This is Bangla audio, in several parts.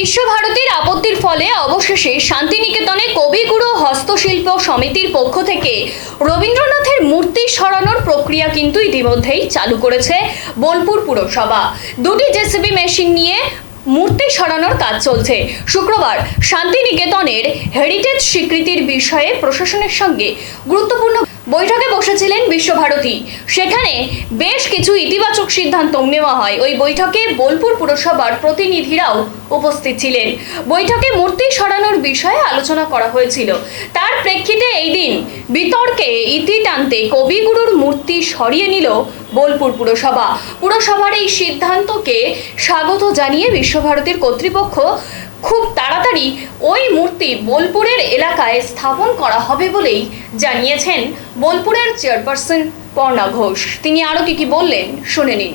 বিশ্বভারতীর আপত্তির ফলে অবশেষে শান্তিনিকেতনে কবিগুরু হস্তশিল্প সমিতির পক্ষ থেকে রবীন্দ্রনাথের মূর্তি সরানোর প্রক্রিয়া কিন্তু ইতিমধ্যেই চালু করেছে বোলপুর পুরসভা। দুটি জেসিবি মেশিন নিয়ে মূর্তি সরানোর কাজ চলছে। শুক্রবার শান্তিনিকেতনের হেরিটেজ স্বীকৃতির বিষয়ে প্রশাসনের সঙ্গে গুরুত্বপূর্ণ বৈঠকে বসেছিলেন বিশ্বভারতী। সেখানে বেশ কিছু ইতিবাচক সিদ্ধান্ত নেওয়া হয়। ওই বৈঠকে বোলপুর পুরসভার প্রতিনিধিরাও উপস্থিত ছিলেন। বৈঠকে মূর্তি সরানোর বিষয়ে আলোচনা করা হয়েছিল। তার প্রেক্ষিতে এই দিন বিতর্কে ইতি টানতে কবিগুরুর মূর্তি সরিয়ে নিল বোলপুর পুরসভা। পুরসভার এই সিদ্ধান্তকে স্বাগত জানিয়ে বিশ্বভারতীর কর্তৃপক্ষ খুব তাড়াতাড়ি ওই মূর্তি বোলপুরের এলাকায় স্থাপন করা হবে বলেই জানিয়েছেন বোলপুরের চেয়ারপারসন পর্ণা ঘোষ। তিনি আরও কি কি বললেন, শুনে নিন।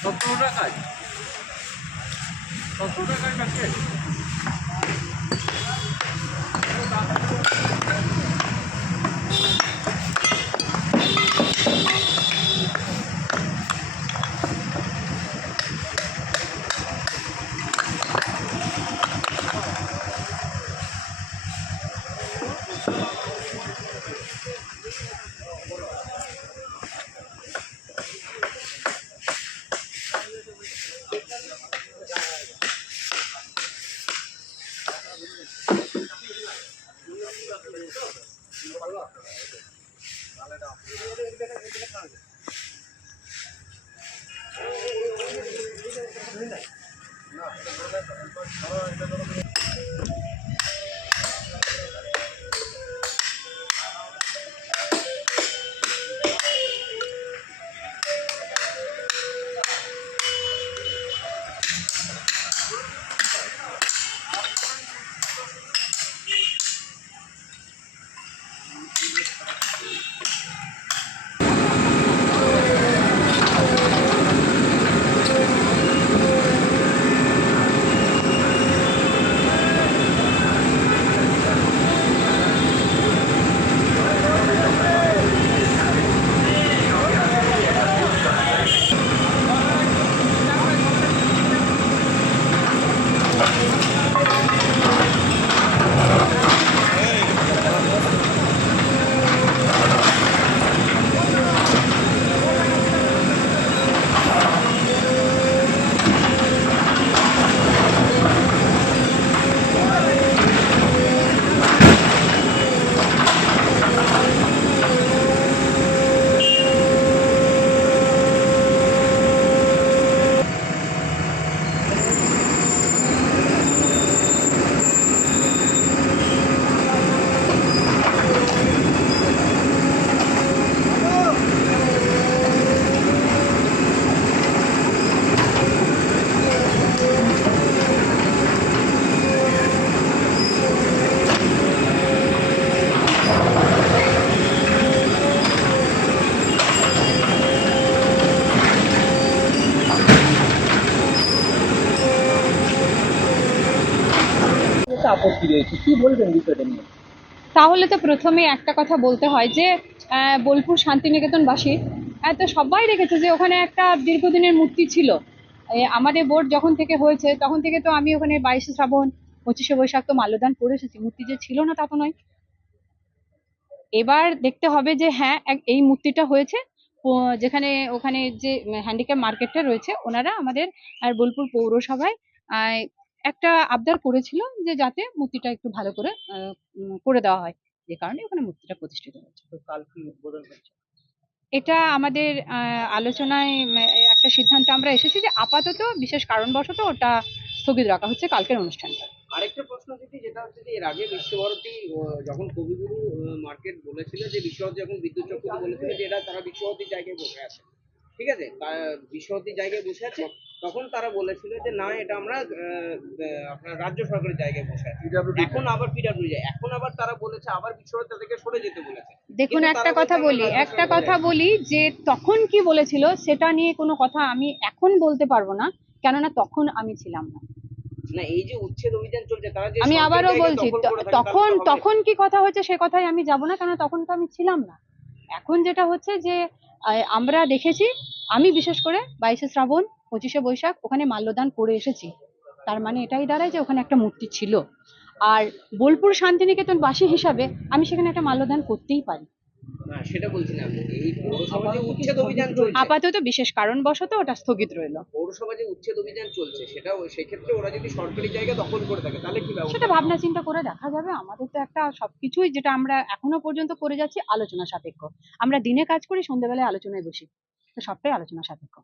সত্তর টাকায়? সত্তর টাকায় প্যাকেট না আপত্তি রয়েছে? কি বলবেন বিষয়টা নিয়ে? তাহলে তো প্রথমে একটা কথা বলতে হয় যে বোলপুর শান্তিনিকেতনবাসী তো সবাই দেখেছে যে ওখানে একটা দীর্ঘদিনের মূর্তি ছিল। আমাদের বোর্ড যখন থেকে হয়েছে, তখন থেকে তো আমি ওখানে বাইশে শ্রাবণ, পঁচিশে বৈশাখ তো মাল্যদান করে এসেছি। মূর্তি যে ছিল না তা তো নয়। এবার দেখতে হবে যে হ্যাঁ এই মূর্তিটা হয়েছে। যেখানে, ওখানে যে হ্যান্ডিক্যাপ মার্কেটটা রয়েছে, ওনারা আমাদের, আর বোলপুর পৌরসভায় একটা আবদার করেছিল যে যাতে মূর্তিটা একটু ভালো করে করে দেওয়া হয়। যে কারণে ওখানে মূর্তিটা প্রতিষ্ঠিত হয়েছে। এটা আমাদের আলোচনায় একটা সিদ্ধান্ত আমরা এসেছি যে আপাতত বিশেষ কারণবশত ওটা স্থগিত রাখা হচ্ছে কালকের অনুষ্ঠানটা। আরেকটা প্রশ্ন যদি যেটা হচ্ছে যে এর আগে বিশ্বভারতী যখন কবিগুরু মার্কেট বলেছিল যে বিশ্বভারতী যখন বিদ্যুৎ চক্রবর্তী বলেছিল যে এরা তারা বিশ্বভারতীর জায়গায় বসে আছে। ঠিক আছে? তা- জায়গায় বসে আছে। তখন তারা বলেছিল যে না এটা আমরা আপনার রাজ্য সরকারের জায়গায় বসে আছি। এখন আবার পিডাব্লিউ এখন আবার তারা বলেছে আবার বিশ্বভারতী থেকে সরে যেতে বলেছে। দেখুন একটা কথা বলি একটা কথা বলি যে তখন কি বলেছিল সেটা নিয়ে কোনো কথা আমি এখন বলতে পারব না কেননা তখন আমি ছিলাম না। না এই যে উচ্ছেদ অভিযান চলছে তারা যে আমি আবারও বলছি তখন তখন কি কথা হচ্ছে সে কথাই আমি যাব না কেন তখন তো আমি ছিলাম না। এখন যেটা হচ্ছে যে আমরা দেখেছি আমি বিশেষ করে বাইশে শ্রাবণ, পঁচিশে বৈশাখ ওখানে মাল্যদান করে এসেছি। তার মানে এটাই দাঁড়ায় যে ওখানে একটা মূর্তি ছিল। আর বোলপুর শান্তিনিকেতনবাসী হিসাবে আমি সেখানে একটা মাল্যদান করতেই পারি। সেটা বলছি না এই পৌরসভা যে উচ্ছেদ অভিযান চলছে আপাতত বিশেষ কারণবশত ওটা স্থগিত রইল। পৌরসভা যে উচ্ছেদ অভিযান চলছে সেটা সেই সেক্ষেত্রে ওরা যদি সরকারি জায়গা দখল করে থাকে তাহলে কি সেটা ভাবনা চিন্তা করে দেখা যাবে। আমাদের তো একটা সবকিছুই যেটা আমরা এখনও পর্যন্ত করে যাচ্ছি আলোচনা সাপেক্ষ। আমরা দিনে কাজ করি সন্ধ্যেবেলায় আলোচনায় বসি। তো সবটাই আলোচনা সাপেক্ষ।